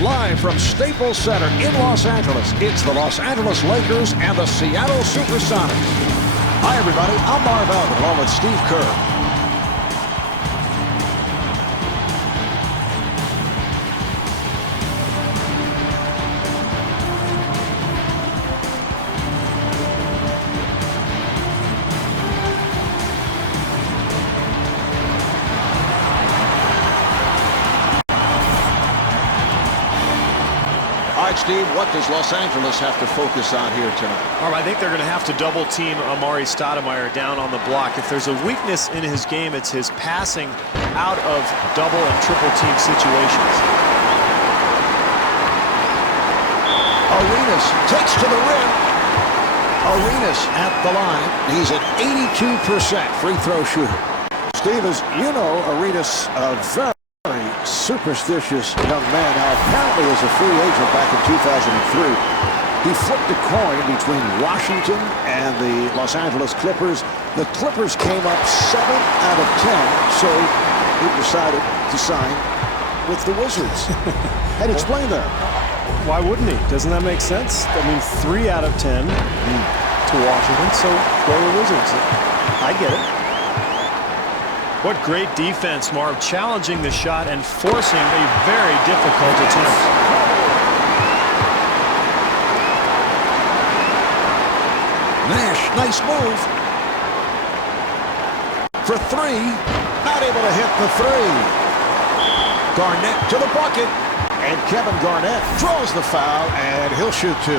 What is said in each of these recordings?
Live from Staples Center in Los Angeles, it's the Los Angeles Lakers and the Seattle Supersonics. Hi, everybody. I'm Marv Albert, along with Steve Kerr. Steve, what does Los Angeles have to focus on here tonight? I think they're going to have to double-team Amari Stoudemire down on the block. If there's a weakness in his game, it's his passing out of double and triple-team situations. Arenas takes to the rim. Arenas at the line. He's an 82% free throw shooter. Steve, as you know, Arenas very superstitious young man. Now, apparently as a free agent back in 2003, he flipped a coin between Washington and the Los Angeles Clippers. The Clippers came up 7 out of 10, so he decided to sign with the Wizards. How do you explain that? Why wouldn't he? Doesn't that make sense? I mean, 3 out of 10 to Washington, so go to the Wizards. I get it. What great defense, Marv, challenging the shot and forcing a very difficult attempt. Nash, nice move. For 3, not able to hit the 3. Garnett to the bucket, and Kevin Garnett draws the foul, and he'll shoot 2.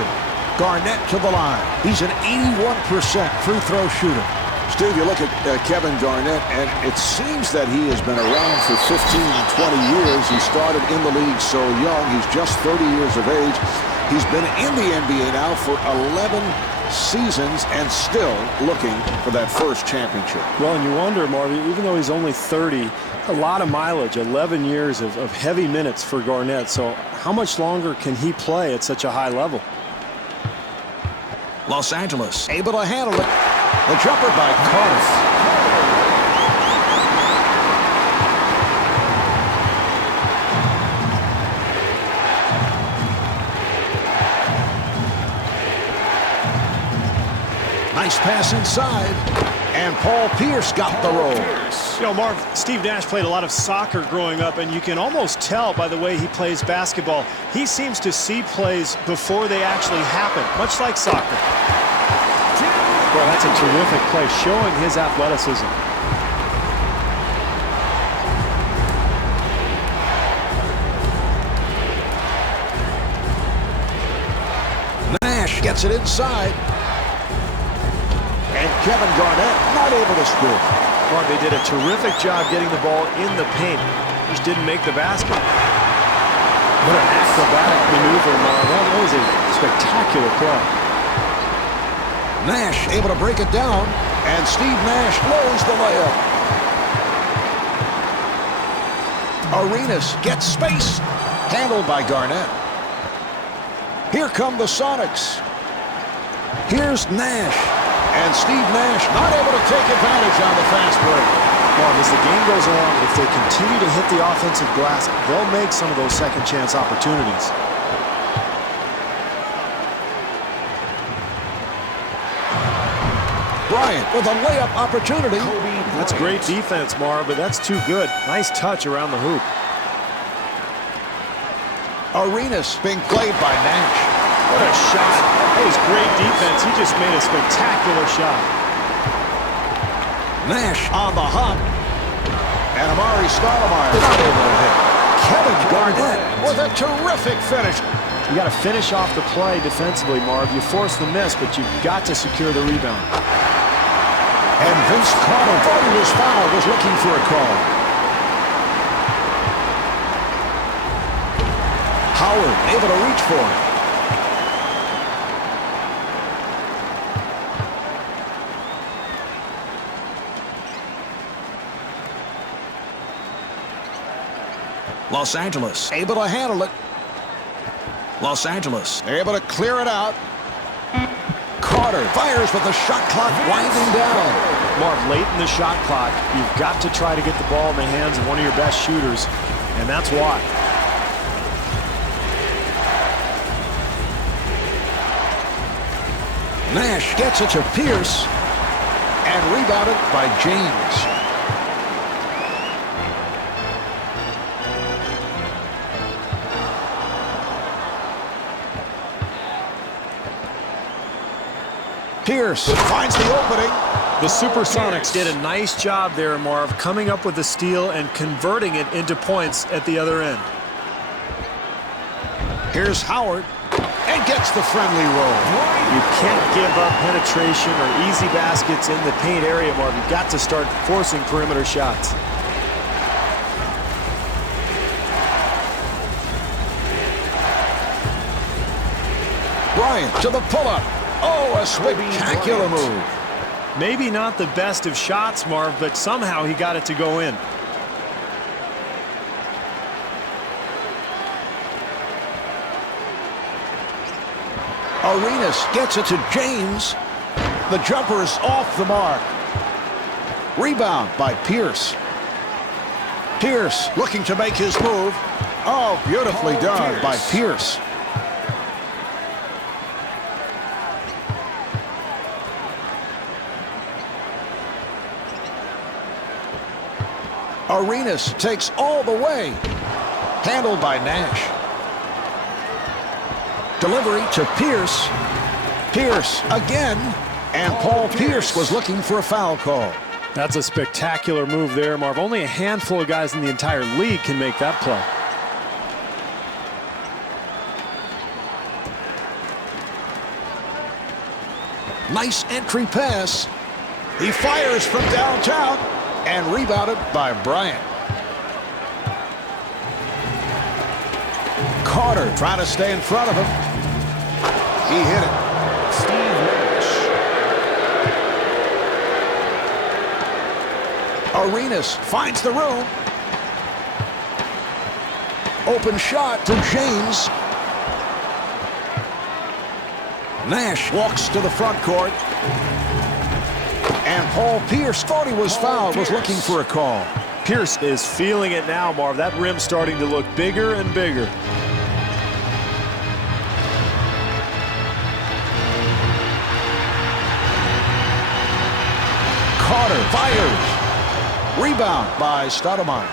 Garnett to the line. He's an 81% free throw shooter. Steve, you look at Kevin Garnett, and it seems that he has been around for 15, 20 years. He started in the league so young. He's just 30 years of age. He's been in the NBA now for 11 seasons and still looking for that first championship. Well, and you wonder, Marvin, even though he's only 30, a lot of mileage, 11 years of heavy minutes for Garnett. So how much longer can he play at such a high level? Los Angeles able to handle it. The jumper by Carter. Nice pass inside. And Paul Pierce got the roll. You know, Marv, Steve Nash played a lot of soccer growing up, and you can almost tell by the way he plays basketball. He seems to see plays before they actually happen, much like soccer. Well, that's a terrific play, showing his athleticism. Nash gets it inside. And Kevin Garnett not able to score. Well, they did a terrific job getting the ball in the paint. Just didn't make the basket. What an acrobatic maneuver, Marv. That was a spectacular play. Nash able to break it down, and Steve Nash blows the layup. Arenas gets space, handled by Garnett. Here come the Sonics. Here's Nash, and Steve Nash not able to take advantage on the fast break. Well, as the game goes along, if they continue to hit the offensive glass, they'll make some of those second chance opportunities. Bryant with a layup opportunity. That's great defense, Marv, but that's too good. Nice touch around the hoop. Arenas being played by Nash. What a shot. That was great defense. He just made a spectacular shot. Nash on the hop. And Amari Stoudemire not able to hit. Kevin Garnett with a terrific finish. You got to finish off the play defensively, Marv. You force the miss, but you've got to secure the rebound. And Vince Carter thought he was fouled, was looking for a call. Howard able to reach for it. Los Angeles able to handle it. Los Angeles able to clear it out. Carter fires with the shot clock winding down. Marv, late in the shot clock, you've got to try to get the ball in the hands of one of your best shooters, and that's why. Nash gets it to Pierce and rebounded by James. Pierce finds the opening. The Supersonics did a nice job there, Marv, coming up with the steal and converting it into points at the other end. Here's Howard and gets the friendly roll. You can't give up penetration or easy baskets in the paint area, Marv. You've got to start forcing perimeter shots. Bryant to the pull-up. Oh, a spectacular move. Maybe not the best of shots, Marv, but somehow he got it to go in. Arenas gets it to James. The jumper is off the mark. Rebound by Pierce. Pierce looking to make his move. Oh, beautifully done by Pierce. Arenas takes all the way. Handled by Nash. Delivery to Pierce. Pierce again. And Paul Pierce was looking for a foul call. That's a spectacular move there, Marv. Only a handful of guys in the entire league can make that play. Nice entry pass. He fires from downtown and rebounded by Bryant. Carter trying to stay in front of him. He hit it. Steve Nash. Arenas finds the room. Open shot to James. Nash walks to the front court. And Paul Pierce thought he was fouled, was looking for a call. Pierce is feeling it now, Marv. That rim's starting to look bigger and bigger. Carter fires. Rebound by Stoudemire.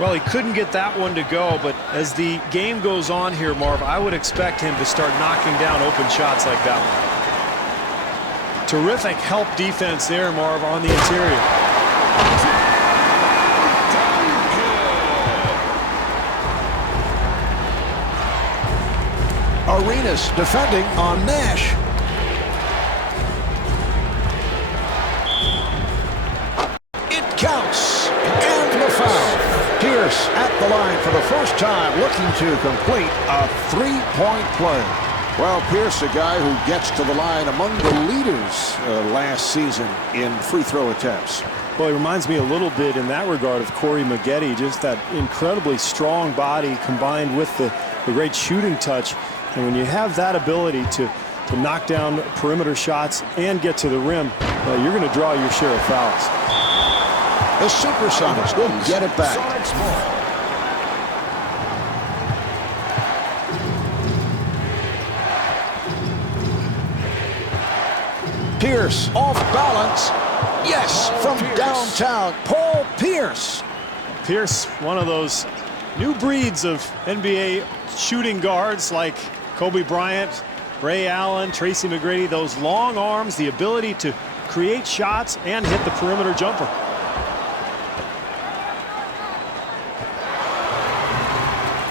Well, he couldn't get that one to go, but as the game goes on here, Marv, I would expect him to start knocking down open shots like that one. Terrific help defense there, Marv, on the interior. Arenas defending on Nash. It counts. And the foul. Pierce at the line for the first time, looking to complete a three-point play. Well, Pierce, a guy who gets to the line among the leaders last season in free throw attempts. Well, he reminds me a little bit in that regard of Corey Maggette, just that incredibly strong body combined with the great shooting touch. And when you have that ability to knock down perimeter shots and get to the rim, you're going to draw your share of fouls. The Supersonics will get it back. Pierce off balance. Yes, from downtown. Paul Pierce. Pierce, one of those new breeds of NBA shooting guards like Kobe Bryant, Ray Allen, Tracy McGrady. Those long arms, the ability to create shots and hit the perimeter jumper.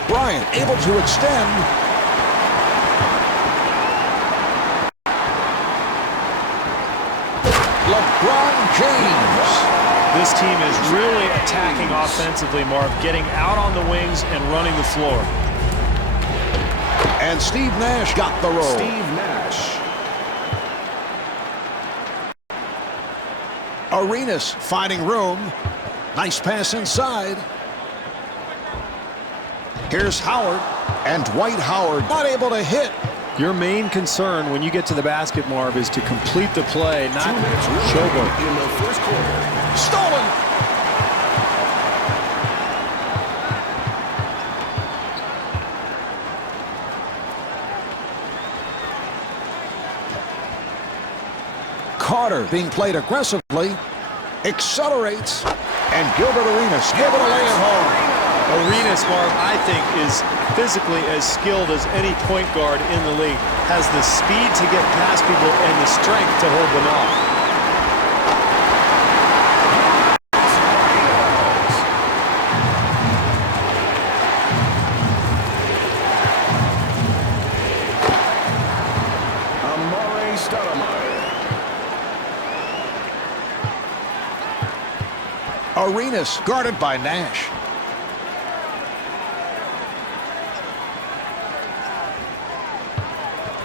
Bryant able to extend. LeBron James. This team is really attacking offensively, Marv, getting out on the wings and running the floor. And Steve Nash got the roll. Steve Nash. Arenas finding room. Nice pass inside. Here's Howard. And Dwight Howard not able to hit. Your main concern when you get to the basket, Marv, is to complete the play, not showboat. In the first quarter. Stolen. Carter being played aggressively. Accelerates. And Gilbert Arenas able to lay it home. Arenas, Marv, I think, is physically as skilled as any point guard in the league. Has the speed to get past people and the strength to hold them off. Arenas guarded by Nash.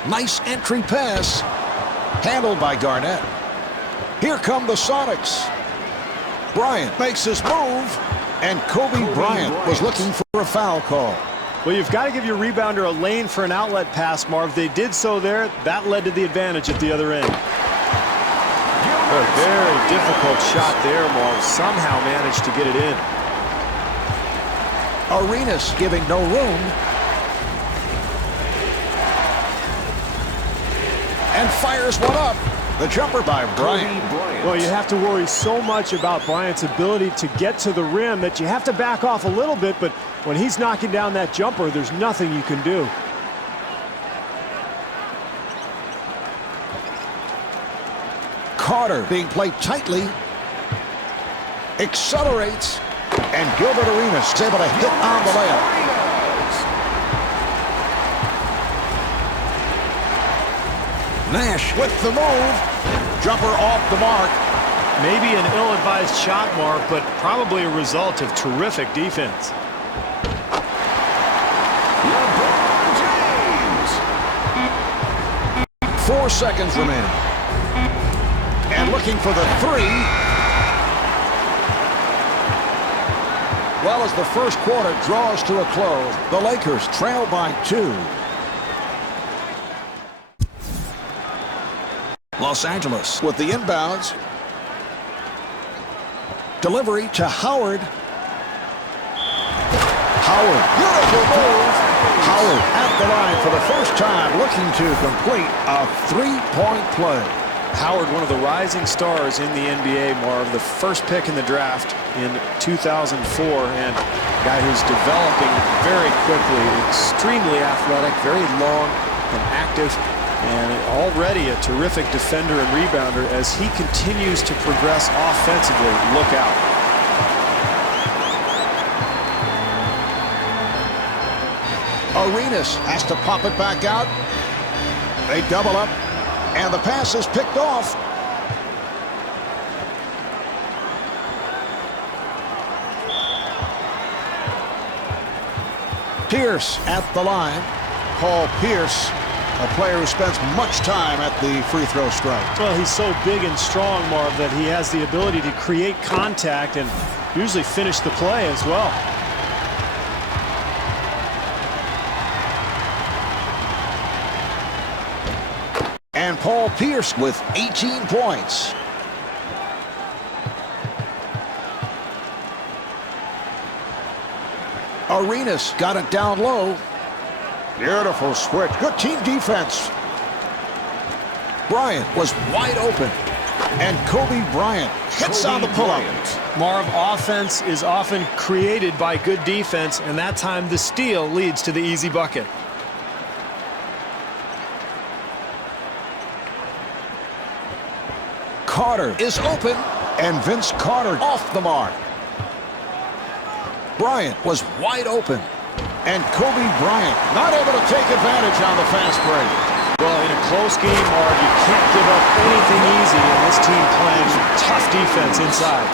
Nice entry pass. Handled by Garnett. Here come the Sonics. Bryant makes his move. And Kobe Bryant was looking for a foul call. Well, you've got to give your rebounder a lane for an outlet pass, Marv. They did so there. That led to the advantage at the other end. A very difficult shot there, Marv. Somehow managed to get it in. Arenas giving no room. And fires one up. The jumper by Bryant. Well, you have to worry so much about Bryant's ability to get to the rim that you have to back off a little bit, but when he's knocking down that jumper, there's nothing you can do. Carter being played tightly. Accelerates. And Gilbert Arenas is able to hit on the layup. Nash with the move. Jumper off the mark. Maybe an ill-advised shot, Marv, but probably a result of terrific defense. 4 seconds remaining. And looking for the three. Well, as the first quarter draws to a close, the Lakers trail by 2. Los Angeles with the inbounds. Delivery to Howard. Howard, beautiful move. Howard at the line for the first time, looking to complete a three-point play. Howard, one of the rising stars in the NBA, Marv, the first pick in the draft in 2004, and a guy who's developing very quickly, extremely athletic, very long and active, and already a terrific defender and rebounder as he continues to progress offensively. Look out. Arenas has to pop it back out. They double up, and the pass is picked off. Pierce at the line. Paul Pierce, a player who spends much time at the free throw stripe. Well, he's so big and strong, Marv, that he has the ability to create contact and usually finish the play as well. And Paul Pierce with 18 points. Arenas got it down low. Beautiful switch. Good team defense. Bryant was wide open. And Kobe Bryant hits on the pull-up. Marv, offense is often created by good defense, and that time the steal leads to the easy bucket. Carter is open, and Vince Carter off the mark. Bryant was wide open, and Kobe Bryant not able to take advantage on the fast break. Well, in a close game, Marv, you can't give up anything easy, and this team playing tough defense inside.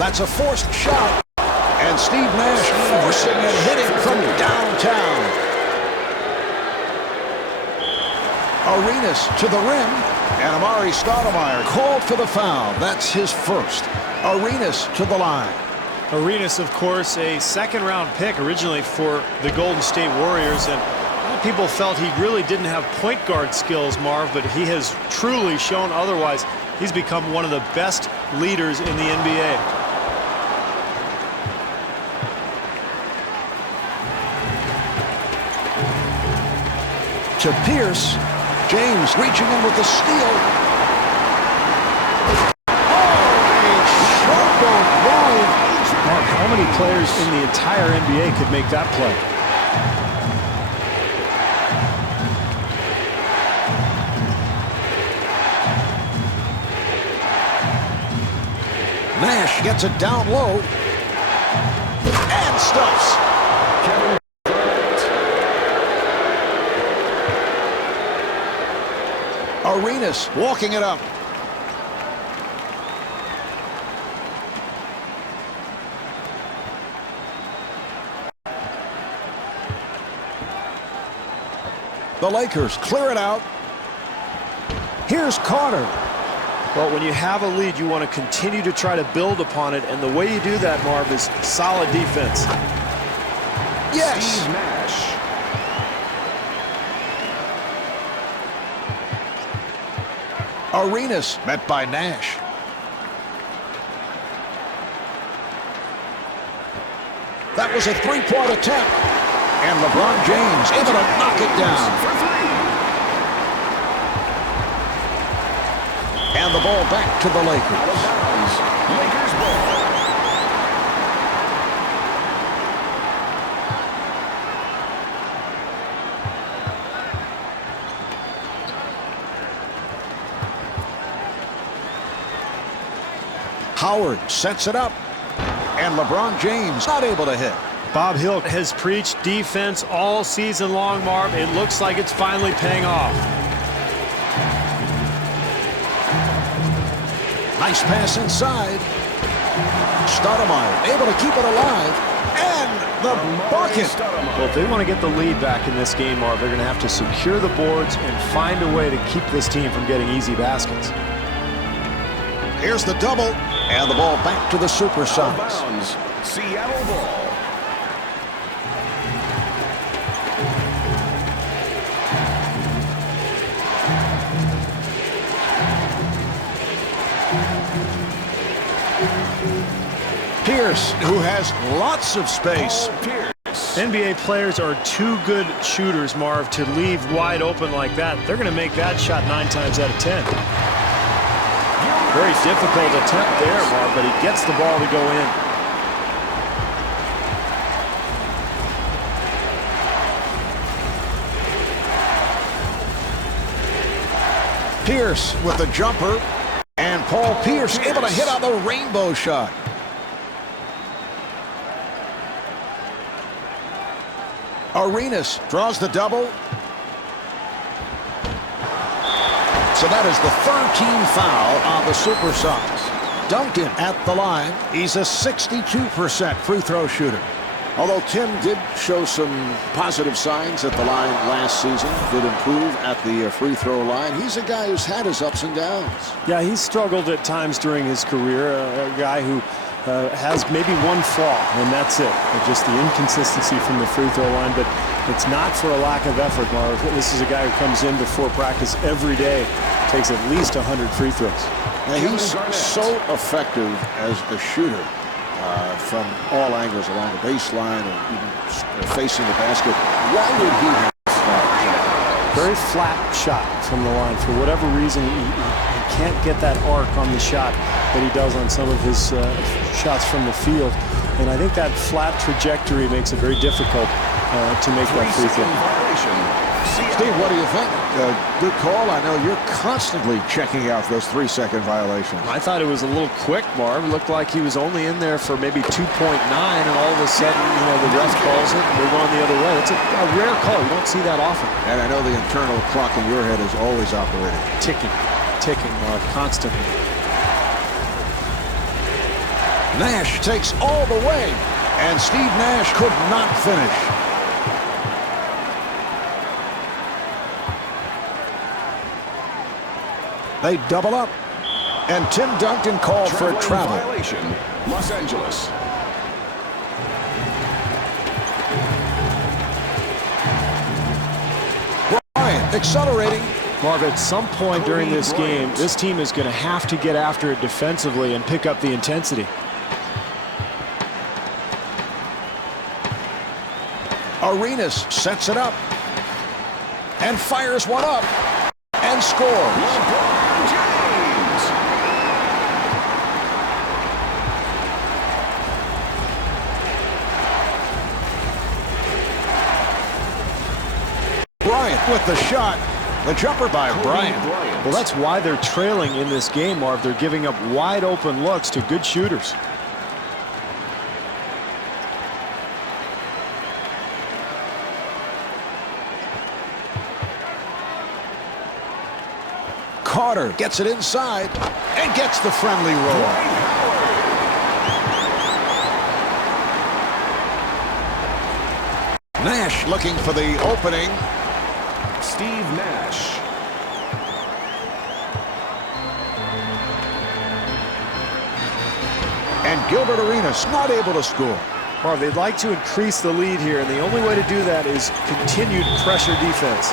That's a forced shot, and Steve Nash forcing and hitting from downtown. Arenas to the rim, and Amari Stoudemire called for the foul. That's his first. Arenas to the line. Arenas, of course, a second-round pick originally for the Golden State Warriors, and a lot of people felt he really didn't have point guard skills, Marv, but he has truly shown otherwise. He's become one of the best leaders in the NBA. to Pierce. James reaching in with the steal. Mark, how many players in the entire NBA could make that play? Nash gets it down low and stuffs. Arenas walking it up. The Lakers clear it out. Here's Carter. Well, when you have a lead, you want to continue to try to build upon it, and the way you do that, Marv, is solid defense. Yes. Steve Nash. Arenas met by Nash. That was a three-point attempt. And LeBron James able to knock it down. For three. And the ball back to the Out of Lakers. bounds. Lakers ball. Howard sets it up. And LeBron James not able to hit. Bob Hill has preached defense all season long, Marv. It looks like it's finally paying off. Nice pass inside. Stoudemire able to keep it alive. And the bucket. Well, if they want to get the lead back in this game, Marv, they're going to have to secure the boards and find a way to keep this team from getting easy baskets. Here's the double. And the ball back to the Out of Supersonics. bounds. Seattle ball. Pierce, who has lots of space. Paul Pierce. NBA players are too good shooters, Marv, to leave wide open like that. They're going to make that shot 9 times out of 10. Very difficult attempt there, Marv, but he gets the ball to go in. Pierce with the jumper. And Paul Pierce able to hit on the rainbow shot. Arenas draws the double. So that is the third team foul on the Supersonics. Duncan at the line. He's a 62% free throw shooter. Although Tim did show some positive signs at the line last season, did improve at the free throw line, he's a guy who's had his ups and downs. Yeah, he's struggled at times during his career, a guy who has maybe one flaw, and that's it. Just the inconsistency from the free throw line, but it's not for a lack of effort, Marv. This is a guy who comes in before practice every day, takes at least 100 free throws. And he's so effective as a shooter from all angles along the baseline or even facing the basket. Why would he have that? Very flat shot from the line. For whatever reason, he can't get that arc on the shot that he does on some of his shots from the field. And I think that flat trajectory makes it very difficult to make that free throw. Steve, what do you think? Good call. I know you're constantly checking out those 3-second violations. I thought it was a little quick, Marv. It looked like he was only in there for maybe 2.9, and all of a sudden, the ref calls it, and we're going the other way. It's a rare call. You don't see that often. And I know the internal clock in your head is always operating. Ticking, Marv, constantly. Nash takes all the way, and Steve Nash could not finish. They double up, and Tim Duncan called for a travel. Violation. Los Angeles. Bryant accelerating. Marv, at some point during this game, this team is going to have to get after it defensively and pick up the intensity. Arenas sets it up. and fires one up and scores. LeBron James. Bryant with the shot. The jumper by Bryant. Well, that's why they're trailing in this game, Marv. They're giving up wide open looks to good shooters. Carter gets it inside and gets the friendly roll. Nash looking for the opening. Steve Nash. And Gilbert Arenas not able to score. Marv, they'd like to increase the lead here, and the only way to do that is continued pressure defense.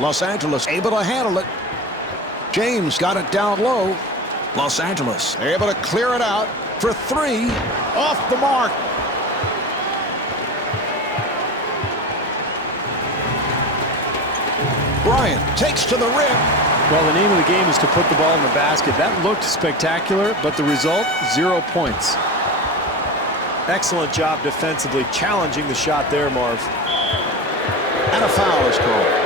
Los Angeles able to handle it. James got it down low. Los Angeles able to clear it out for three. Off the mark. Bryant takes to the rim. Well, the name of the game is to put the ball in the basket. That looked spectacular, but the result, 0 points. Excellent job defensively, challenging the shot there, Marv. And a foul is called.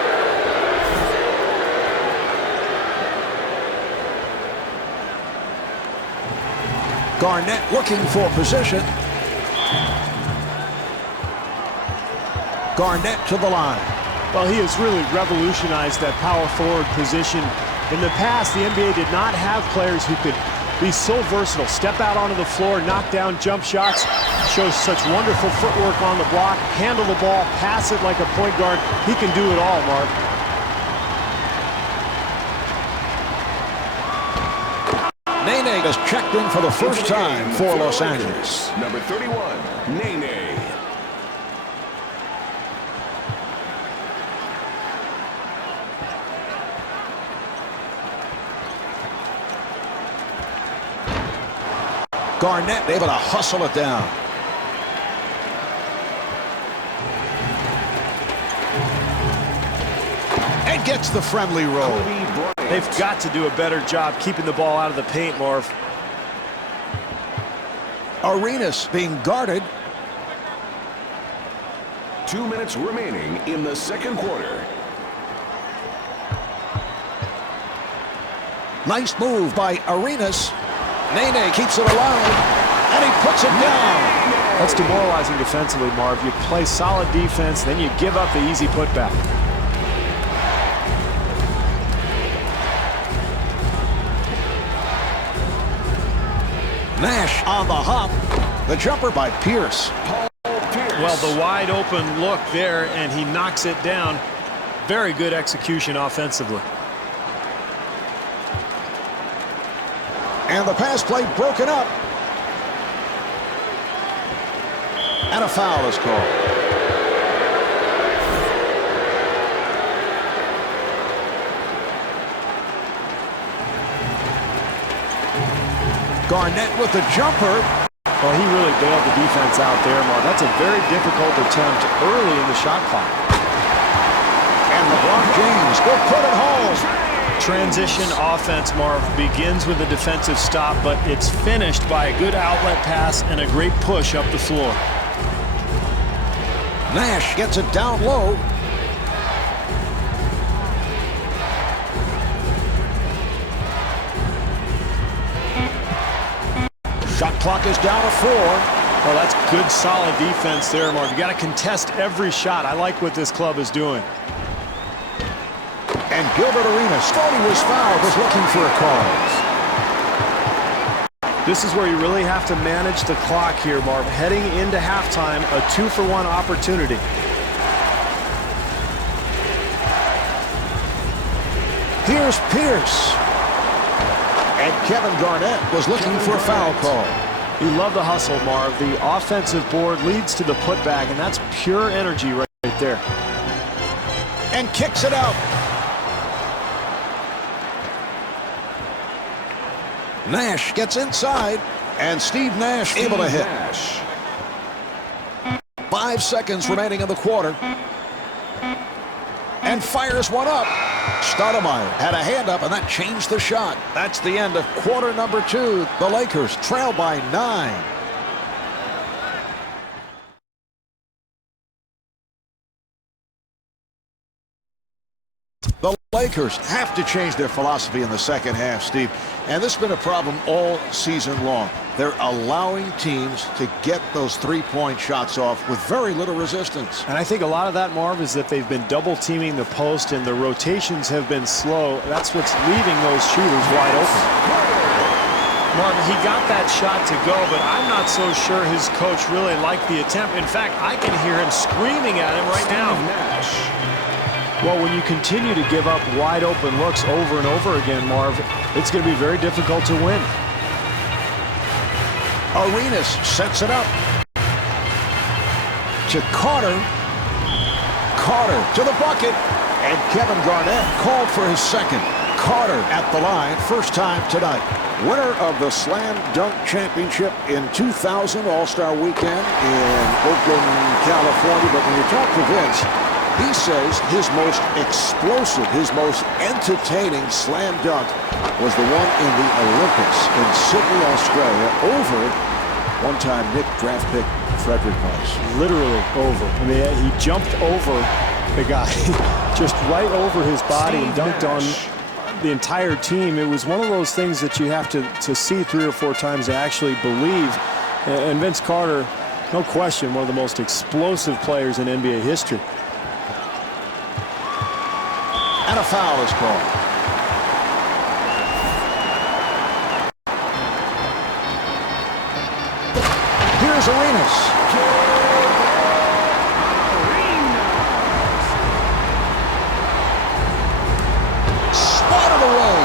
Garnett looking for position. Garnett to the line. Well, he has really revolutionized that power forward position. In the past, the NBA did not have players who could be so versatile. Step out onto the floor, knock down jump shots, shows such wonderful footwork on the block, handle the ball, pass it like a point guard. He can do it all, Mark. Nene has checked in for the first time for Los Angeles. Number 31, Nene. Garnett able to hustle it down. And gets the friendly roll. They've got to do a better job keeping the ball out of the paint, Marv. Arenas being guarded. 2 minutes remaining in the second quarter. Nice move by Arenas. Nene keeps it alive, and he puts it down. That's demoralizing defensively, Marv. You play solid defense, then you give up the easy putback. Nash on the hop. The jumper by Pierce. Well, the wide open look there, and he knocks it down. Very good execution offensively. And the pass play broken up. And a foul is called. Garnett with the jumper. Well, he really bailed the defense out there, Marv. That's a very difficult attempt early in the shot clock. And LeBron James will put it home. Transition offense, Marv, begins with a defensive stop, but it's finished by a good outlet pass and a great push up the floor. Nash gets it down low. Shot clock is down to 4. Well, that's good, solid defense there, Marv. You got to contest every shot. I like what this club is doing. And Gilbert Arenas thought he was fouled, was looking for a call. This is where you really have to manage the clock here, Marv. Heading into halftime, a 2-for-1 opportunity. Here's Pierce. And Kevin Garnett was looking for a foul call. You love the hustle, Marv. The offensive board leads to the putback, and that's pure energy right there. and kicks it out. Nash gets inside, and Steve Nash able to hit. 5 seconds remaining in the quarter. And fires one up. Stoudemire had a hand up, and that changed the shot. That's the end of quarter number 2. The Lakers trail by 9. The Lakers have to change their philosophy in the second half, Steve. And this has been a problem all season long. They're allowing teams to get those three-point shots off with very little resistance. And I think a lot of that, Marv, is that they've been double-teaming the post, and the rotations have been slow. That's what's leaving those shooters wide open. Marvin, he got that shot to go, but I'm not so sure his coach really liked the attempt. In fact, I can hear him screaming at him right now. Well, when you continue to give up wide open looks over and over again, Marv, it's going to be very difficult to win. Arenas sets it up to Carter. Carter to the bucket, and Kevin Garnett called for his second. Carter at the line, first time tonight. Winner of the Slam Dunk Championship in 2000 All-Star Weekend in Oakland, California. But when you talk to Vince, he says his most explosive, his most entertaining slam dunk was the one in the Olympics in Sydney, Australia, over one-time Knick draft pick Frederick Weiss. Literally over. I mean, he jumped over the guy, just right over his body and dunked on the entire team. It was one of those things that you have to see 3 or 4 times to actually believe. And Vince Carter, no question, one of the most explosive players in NBA history. And a foul is called. Here's Arenas. Spotted away.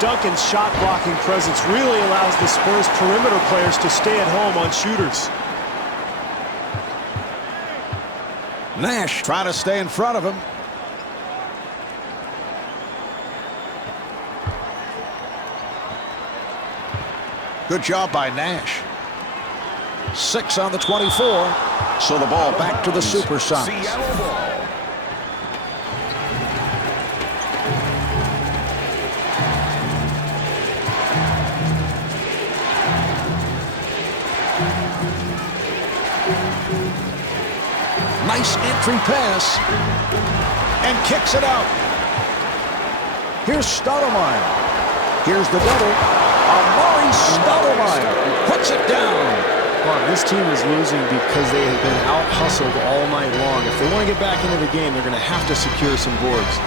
Duncan's shot blocking presence really allows the Spurs perimeter players to stay at home on shooters. Nash trying to stay in front of him. Good job by Nash. 6 on the 24. So the ball back to the Supersonics. Seattle ball. Nice entry pass. And kicks it out. Here's Stoudemire. Here's the double. Amari Stoudemire puts it down. This team is losing because they have been out-hustled all night long. If they want to get back into the game, they're going to have to secure some boards.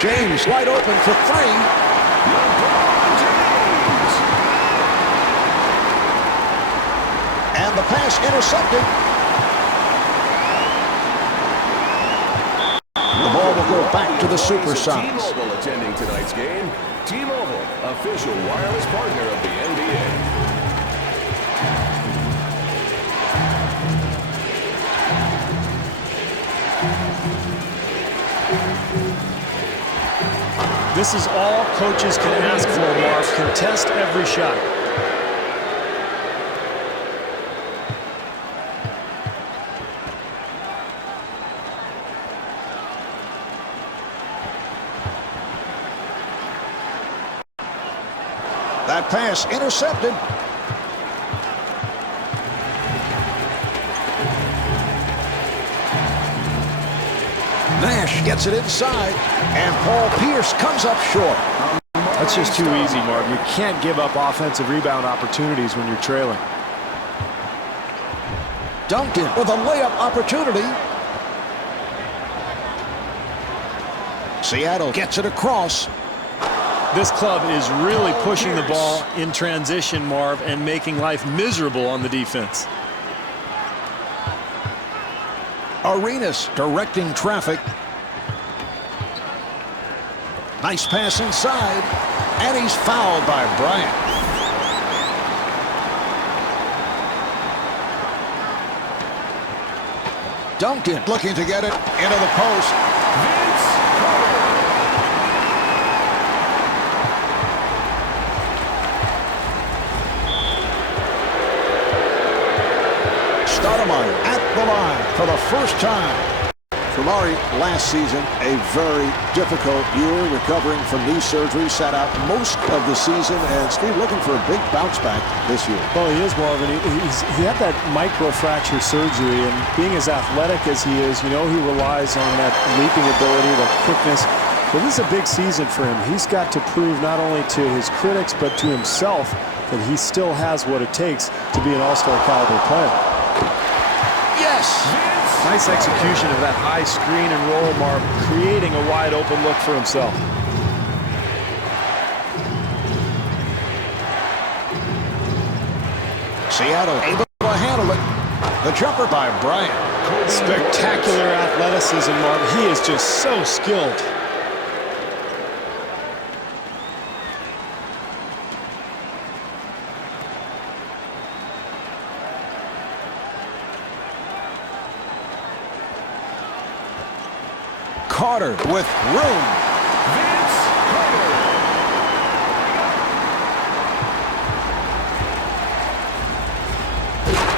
James wide open for 3. And the pass intercepted. The ball will go back to the Supersonics. T-Mobile attending tonight's game. T-Mobile, official wireless partner of the NBA. This is all coaches can ask for, Marv. Contest every shot. That pass intercepted. Nash gets it inside, and Paul Pierce comes up short. That's just too easy, Marv. You can't give up offensive rebound opportunities when you're trailing. Duncan with a layup opportunity. Seattle gets it across. This club is really pushing the ball in transition, Marv, and making life miserable on the defense. Arenas directing traffic. Nice pass inside, and he's fouled by Bryant. Duncan looking to get it into the post. Stoudemire at the line for the first time. For Murray, last season, a very difficult year, recovering from knee surgery, sat out most of the season, and Steve looking for a big bounce back this year. Well, he is, Marvin. He had that microfracture surgery, and being as athletic as he is, you know, he relies on that leaping ability, that quickness. But this is a big season for him. He's got to prove not only to his critics, but to himself that he still has what it takes to be an all-star caliber player. Yes! Nice execution of that high screen and roll, Marv, creating a wide open look for himself. Seattle able to handle it. The jumper by Bryant. Spectacular athleticism, Marv. He is just so skilled. Carter with room.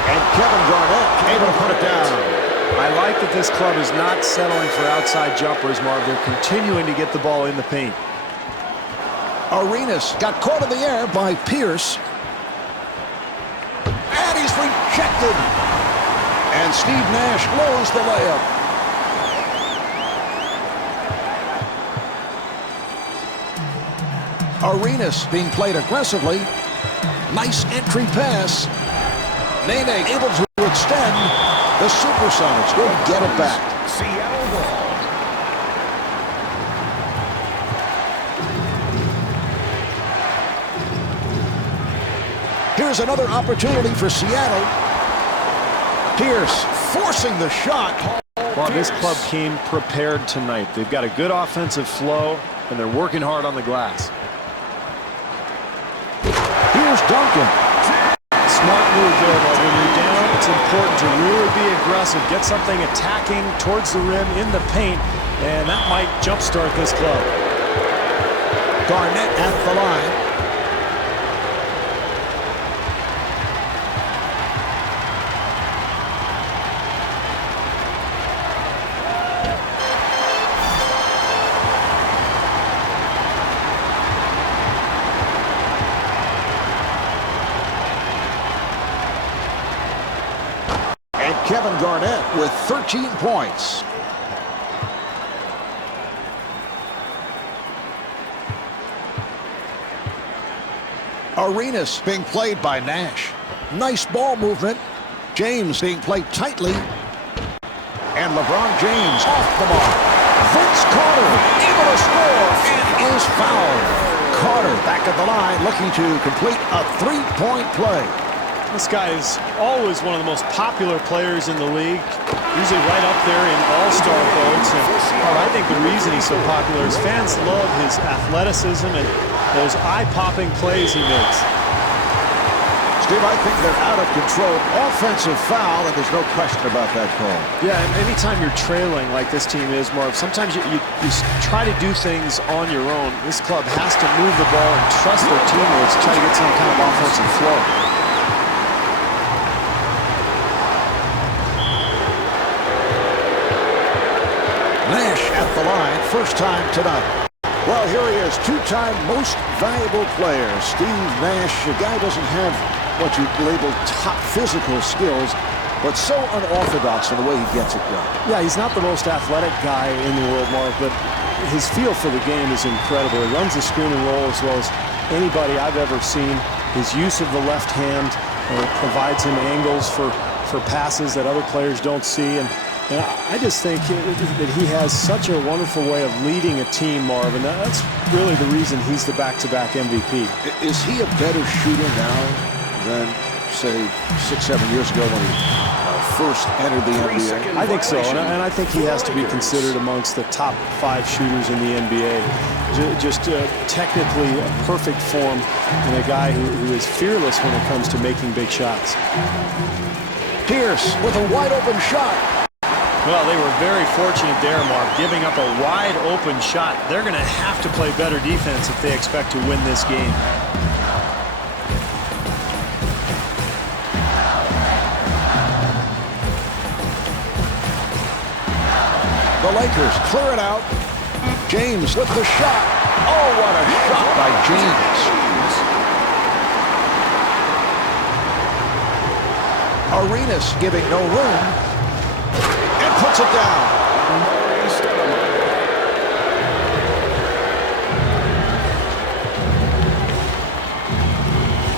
And Kevin Garnett able to put it down. I like that this club is not settling for outside jumpers, Marv. They're continuing to get the ball in the paint. Arenas got caught in the air by Pierce. And he's rejected. And Steve Nash lowers the layup. Arenas being played aggressively. Nice entry pass. Nene able to extend. The Supersonics will get it back. Seattle ball. Here's another opportunity for Seattle. Pierce forcing the shot. Well, this club came prepared tonight. They've got a good offensive flow, and they're working hard on the glass. Here's Duncan. Smart move there, but when you're down, it's important to really be aggressive, get something attacking towards the rim in the paint, and that might jumpstart this club. Garnett at the line. Kevin Garnett with 13 points. Arenas being played by Nash. Nice ball movement. James being played tightly. And LeBron James off the mark. Vince Carter able to score and is fouled. Carter back at the line looking to complete a three-point play. This guy is always one of the most popular players in the league, usually right up there in all-star votes. And I think the reason he's so popular is fans love his athleticism and those eye-popping plays he makes. Steve, I think they're out of control. Offensive foul, and there's no question about that call. Yeah, and anytime you're trailing like this team is, Marv, sometimes you try to do things on your own. This club has to move the ball and trust their teammates to try to get some kind of offensive flow. Nash at the line, first time tonight. Well, here he is, two-time most valuable player. Steve Nash, a guy doesn't have what you label top physical skills, but so unorthodox in the way he gets it done. Yeah, he's not the most athletic guy in the world, Mark, but his feel for the game is incredible. He runs the screen and roll as well as anybody I've ever seen. His use of the left hand provides him angles for passes that other players don't see. And I just think that he has such a wonderful way of leading a team, Marv, and that's really the reason he's the back-to-back MVP. Is he a better shooter now than, say, 6-7 years ago when he first entered the NBA? I think so, and I think he has to be considered amongst the top 5 shooters in the NBA. Just technically a perfect form, and a guy who is fearless when it comes to making big shots. Pierce with a wide-open shot. Well, they were very fortunate there, Mark, giving up a wide-open shot. They're going to have to play better defense if they expect to win this game. The Lakers clear it out. James with the shot. Oh, what a shot by James. Arenas giving no room. And puts it down.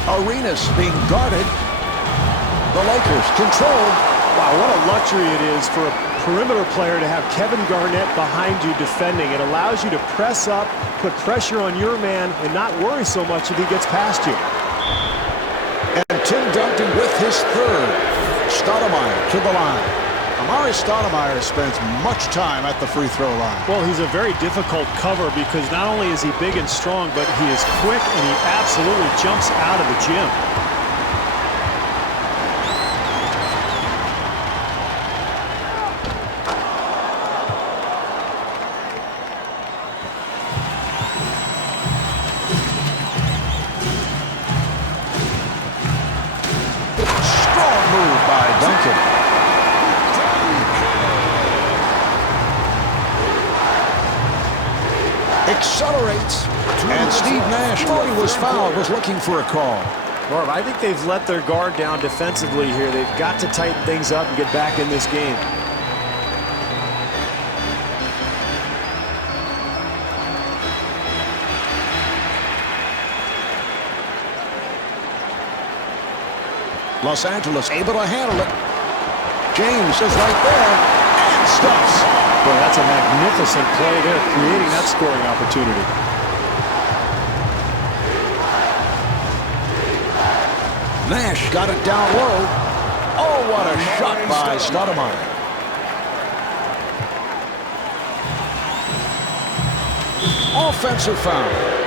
Arenas being guarded. The Lakers control. Wow, what a luxury it is for a perimeter player to have Kevin Garnett behind you defending. It allows you to press up, put pressure on your man, and not worry so much if he gets past you. And Tim Duncan with his third. Stoudemire to the line. Amari Stoudemire spends much time at the free throw line. Well, he's a very difficult cover because not only is he big and strong, but he is quick and he absolutely jumps out of the gym. Accelerates, and Steve Nash thought he was fouled, was looking for a call. Marv, I think they've let their guard down defensively here. They've got to tighten things up and get back in this game. Los Angeles able to handle it. James is right there and stuffs. Boy, that's a magnificent play there, creating that scoring opportunity. Nash got it down low. Oh, what a shot by Stoudemire. Offensive foul.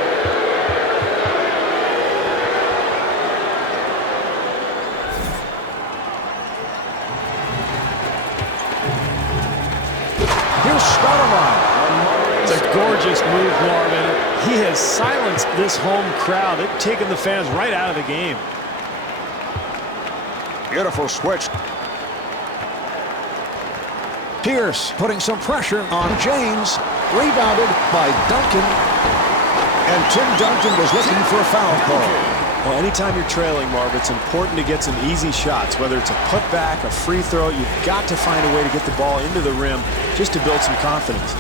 It's a gorgeous move, Marvin. He has silenced this home crowd. They've taken the fans right out of the game. Beautiful switch. Pierce putting some pressure on James. Rebounded by Duncan. And Tim Duncan was looking for a foul call. Well, anytime you're trailing, Marv, it's important to get some easy shots. Whether it's a putback, a free throw, you've got to find a way to get the ball into the rim just to build some confidence.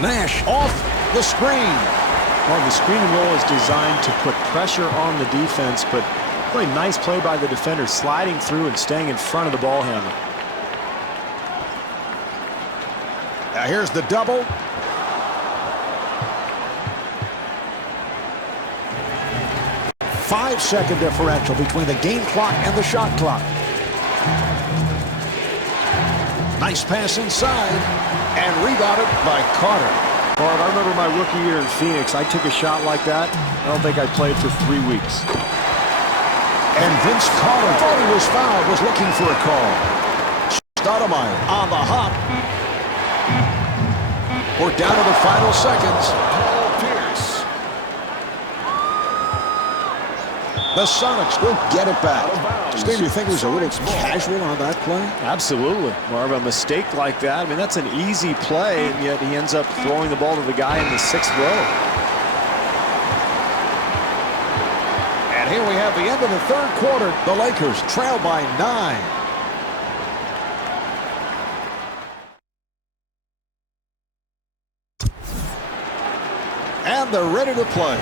Nash off the screen. Well, the screen and roll is designed to put pressure on the defense, but really nice play by the defender, sliding through and staying in front of the ball handler. Now here's the double. Five-second differential between the game clock and the shot clock. Nice pass inside and rebounded by Carter. Marv, I remember my rookie year in Phoenix. I took a shot like that. I don't think I played for 3 weeks. And Vince Carter thought he was fouled, was looking for a call. Stoudemire on the hop. We're down to the final seconds. The Sonics will get it back. Steve, you think he was a little casual on that play? Absolutely. Marv, a mistake like that, I mean, that's an easy play, and yet he ends up throwing the ball to the guy in the 6th row. And here we have the end of the third quarter. The Lakers trail by 9. And they're ready to play.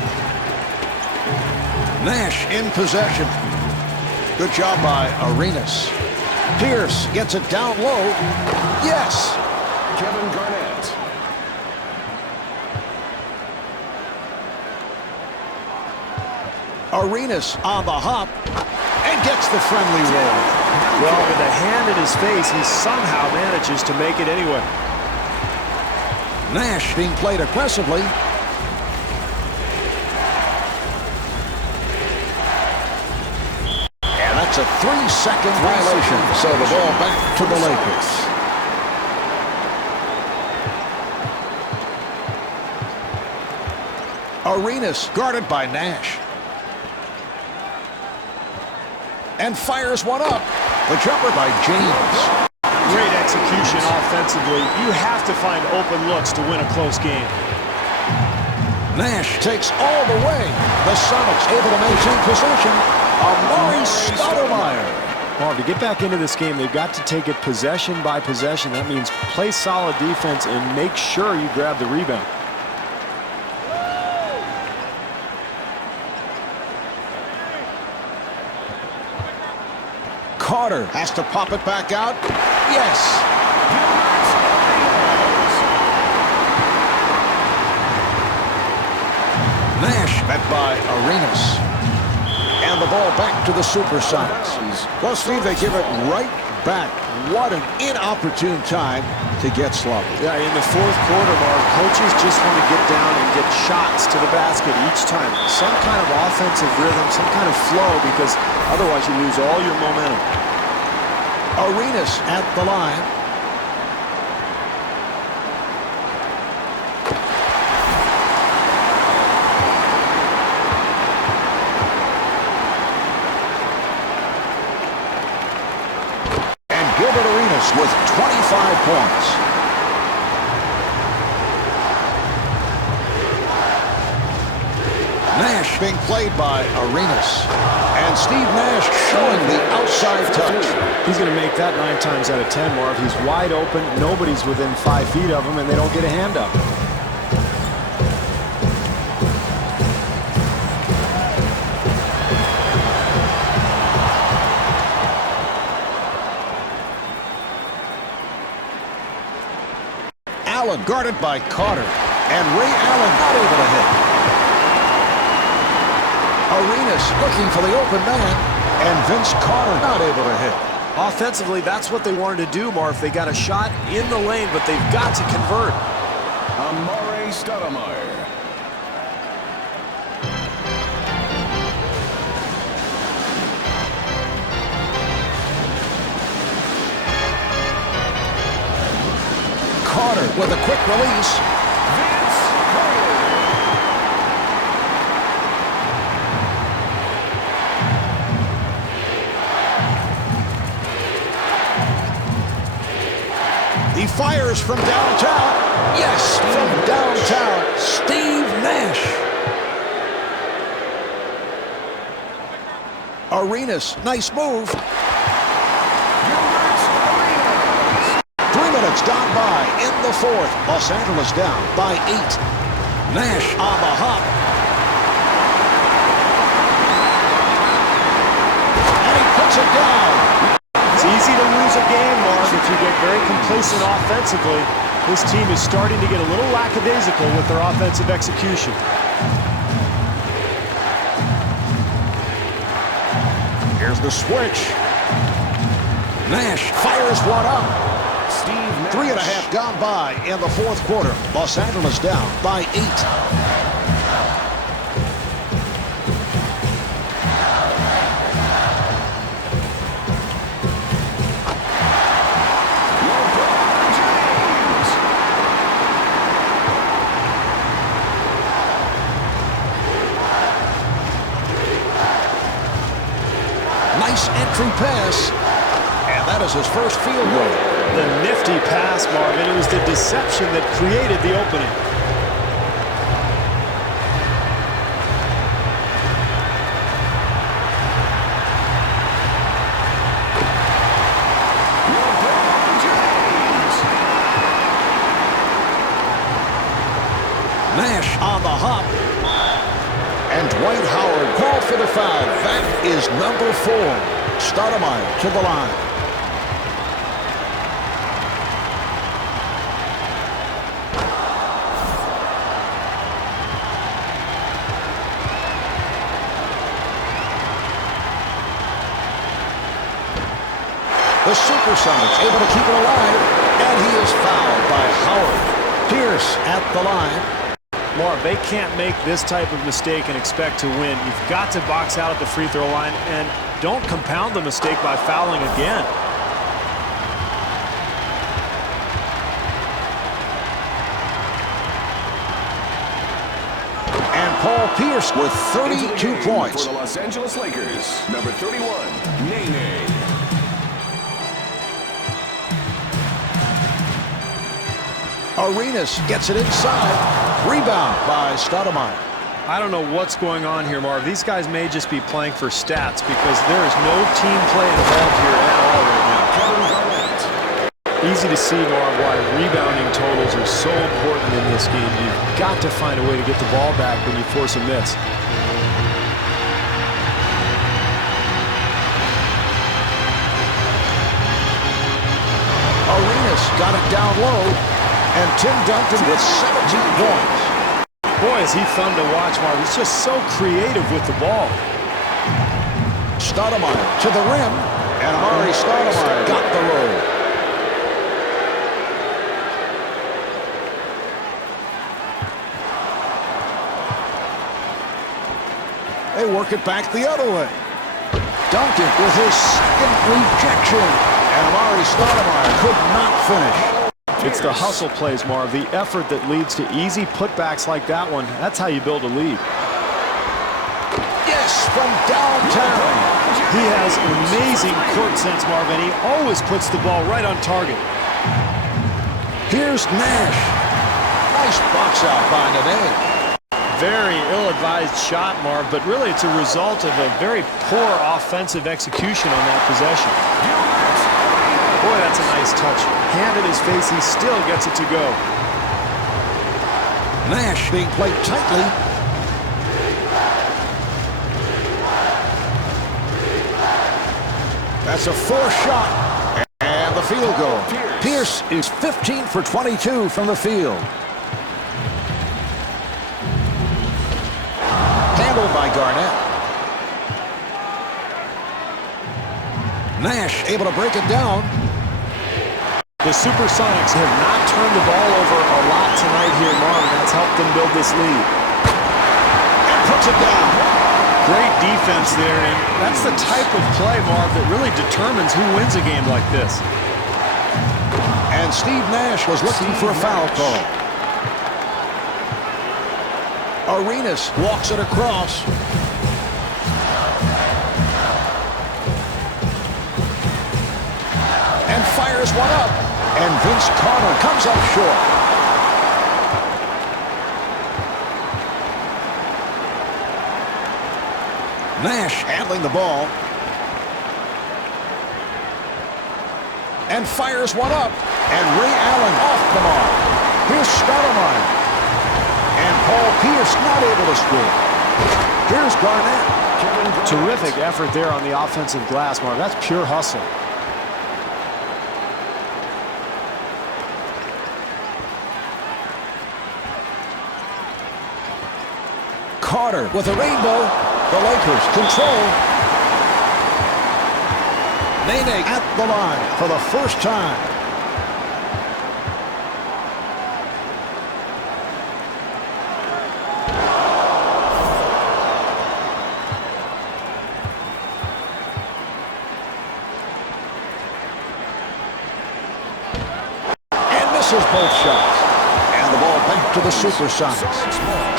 Nash in possession. Good job by Arenas. Pierce gets it down low. Yes. Kevin Garnett. Arenas on the hop and gets the friendly roll. Well, with a hand in his face, he somehow manages to make it anyway. Nash being played aggressively. And that's a 3-second violation. So the ball back to the Lakers. Arenas guarded by Nash. And fires one up. The jumper by James. Great execution offensively. You have to find open looks to win a close game. Nash takes all the way. The Sonics able to maintain possession. Amari Stoudemire. Well, to get back into this game, they've got to take it possession by possession. That means play solid defense and make sure you grab the rebound. Carter has to pop it back out. Yes. Nash met by Arenas. And the ball back to the Supersonics. Well, Steve, they give it right back. What an inopportune time to get sloppy. Yeah, in the fourth quarter, Mark, coaches just want to get down and get shots to the basket each time. Some kind of offensive rhythm, some kind of flow, because otherwise you lose all your momentum. Arenas at the line. And Gilbert Arenas with 25 points. Nash being played by Arenas. And Steve Nash showing the outside touch. He's going to make that 9 times out of 10, Marv. He's wide open. Nobody's within 5 feet of him, and they don't get a hand up. Allen guarded by Carter. And Ray Allen not able to hit. Arenas looking for the open man, and Vince Carter not able to hit. Offensively, that's what they wanted to do, Marv. They got a shot in the lane, but they've got to convert. Amari Stoudemire. Carter with a quick release. Vince Carter. He fires from downtown. Yes, from downtown, Steve Nash. Arenas, nice move. 3 minutes gone by in the fourth. Los Angeles down by 8. Nash on the hop. And he puts it down. It's easy to lose a game, Marv, if you get very complacent offensively. This team is starting to get a little lackadaisical with their offensive execution. Here's the switch. Nash fires one up. Steve Nash. 3.5 gone by in the fourth quarter. Los Angeles down by 8. Nice entry pass. And that is his first field goal. The nifty pass, Marvin. It was the deception that created the opening. Nash on the hop. And Dwight Howard called for the foul. That is number 4. Stoudemire to the line. The Supersonics able to keep it alive, and he is fouled by Howard. Pierce at the line. Marv, they can't make this type of mistake and expect to win. You've got to box out at the free throw line, and don't compound the mistake by fouling again. And Paul Pierce with 32 points. For the Los Angeles Lakers, number 31, Nene. Arenas gets it inside. Rebound by Stoudemire. I don't know what's going on here, Marv. These guys may just be playing for stats because there is no team play involved here at all right now. Easy to see, Marv, why rebounding totals are so important in this game. You've got to find a way to get the ball back when you force a miss. Arenas got it down low. And Tim Duncan with 17 points. Boy, is he fun to watch, Marv. He's just so creative with the ball. Stoudemire to the rim. And Amari Stoudemire got the roll. They work it back the other way. Duncan with his second rejection. And Amari Stoudemire could not finish. It's the hustle plays, Marv. The effort that leads to easy putbacks like that one. That's how you build a lead. Yes, from downtown. He has amazing court sense, Marv, and he always puts the ball right on target. Here's Nash. Nice box out by Nene. Very ill-advised shot, Marv, but really it's a result of a very poor offensive execution on that possession. Boy, that's a nice touch. Hand in his face, he still gets it to go. Nash being played tightly. That's a forced shot. And the field goal. Pierce is 15 for 22 from the field. Handled by Garnett. Nash able to break it down. The Supersonics have not turned the ball over a lot tonight here, Marv, and that's helped them build this lead. And puts it down. Great defense there, and that's the type of play, Marv, that really determines who wins a game like this. And Steve Nash was looking for a foul call. Arenas walks it across. And fires one up. And Vince Carter comes up short. Nash handling the ball. And fires one up. And Ray Allen off the mark. Here's Stoudemire. And Paul Pierce not able to score. Here's Garnett. Terrific effort there on the offensive glass, Marv. That's pure hustle. Carter with a rainbow. The Lakers control. Nene at the line for the first time. And misses both shots. And the ball back to the Supersonics.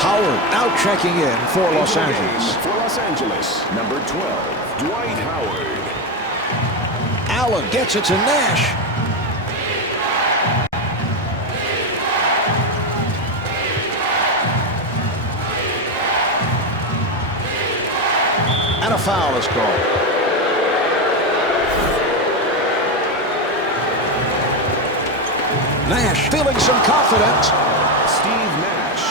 Howard now checking in for Los Angeles. For Los Angeles, number 12, Dwight Howard. Allen gets it to Nash. And a foul is called. Nash feeling some confidence. Steve Nash.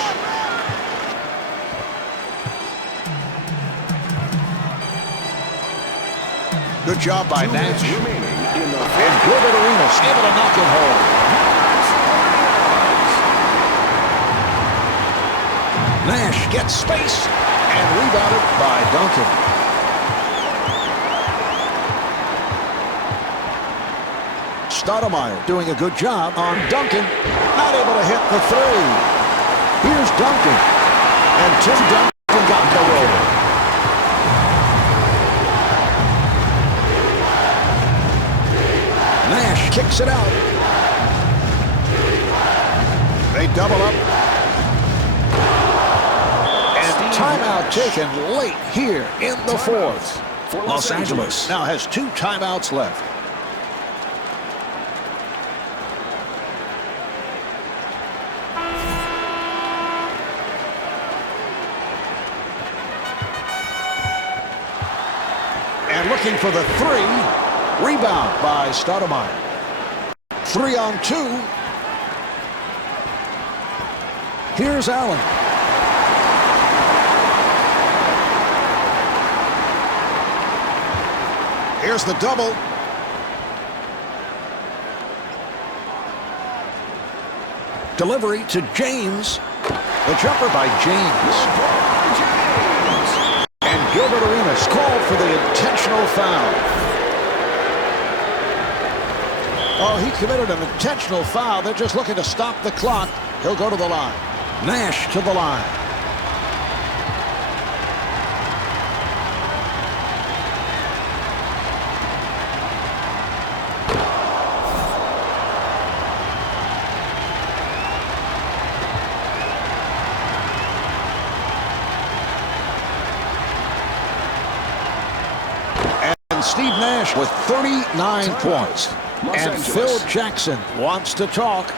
Good job by 2 Nash. minutes remaining in the And Gilbert Arenas able to knock it home. Nash gets space and rebounded by Duncan. Stoudemire doing a good job on Duncan. Not able to hit the three. Here's Duncan. And Tim Duncan got the roll. Nash kicks it out. They double up. And timeout taken late here in the fourth. Los Angeles now has 2 timeouts left. And looking for the three. Rebound by Stoudemire. 3 on 2. Here's Allen. Here's the double. Delivery to James. The jumper by James. And Gilbert Arenas called for the intentional foul. Oh, he committed an intentional foul. They're just looking to stop the clock. He'll go to the line. Nash to the line. And Steve Nash with 39 points. And Phil Jackson wants to talk.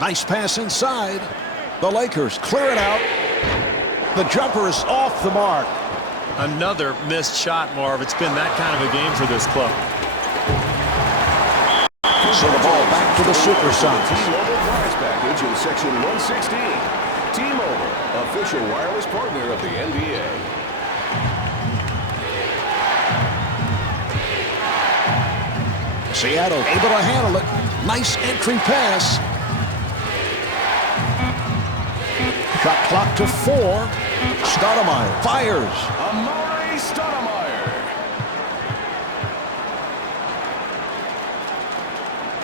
Nice pass inside. The Lakers clear it out. The jumper is off the mark. Another missed shot, Marv. It's been that kind of a game for this club. So the ball back to the Super Sons. T-Mobile prize package in section 116. T-Mobile, official wireless partner of the NBA. Seattle able to handle it. Nice entry pass. Shot clock to 4. Stoudemire fires. Amari Stoudemire.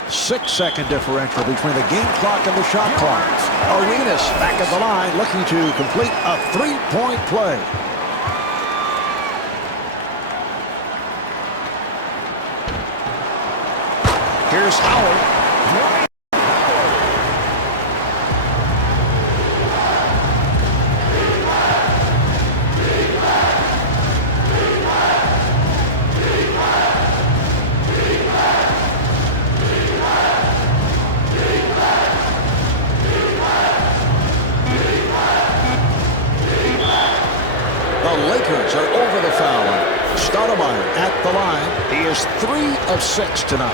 6-second differential between the game clock and the shot clock. Arenas back at the line looking to complete a 3-point play. Here's Howard. The Lakers are over the foul line. Stoudemire at the line. He is 3 of 6 tonight.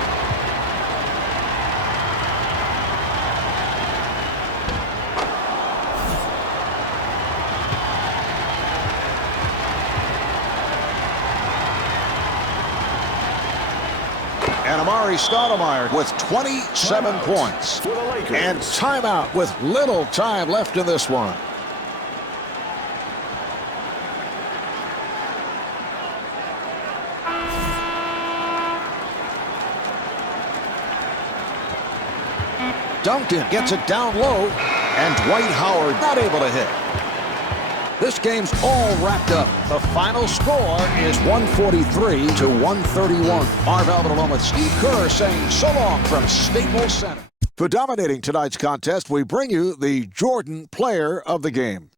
And Amari Stoudemire with 27 points. For the Lakers. And timeout with little time left in this one. Duncan gets it down low, and Dwight Howard not able to hit. This game's all wrapped up. The final score is 143 to 131. Marv Albert along with Steve Kerr saying so long from Staples Center. For dominating tonight's contest, we bring you the Jordan Player of the Game.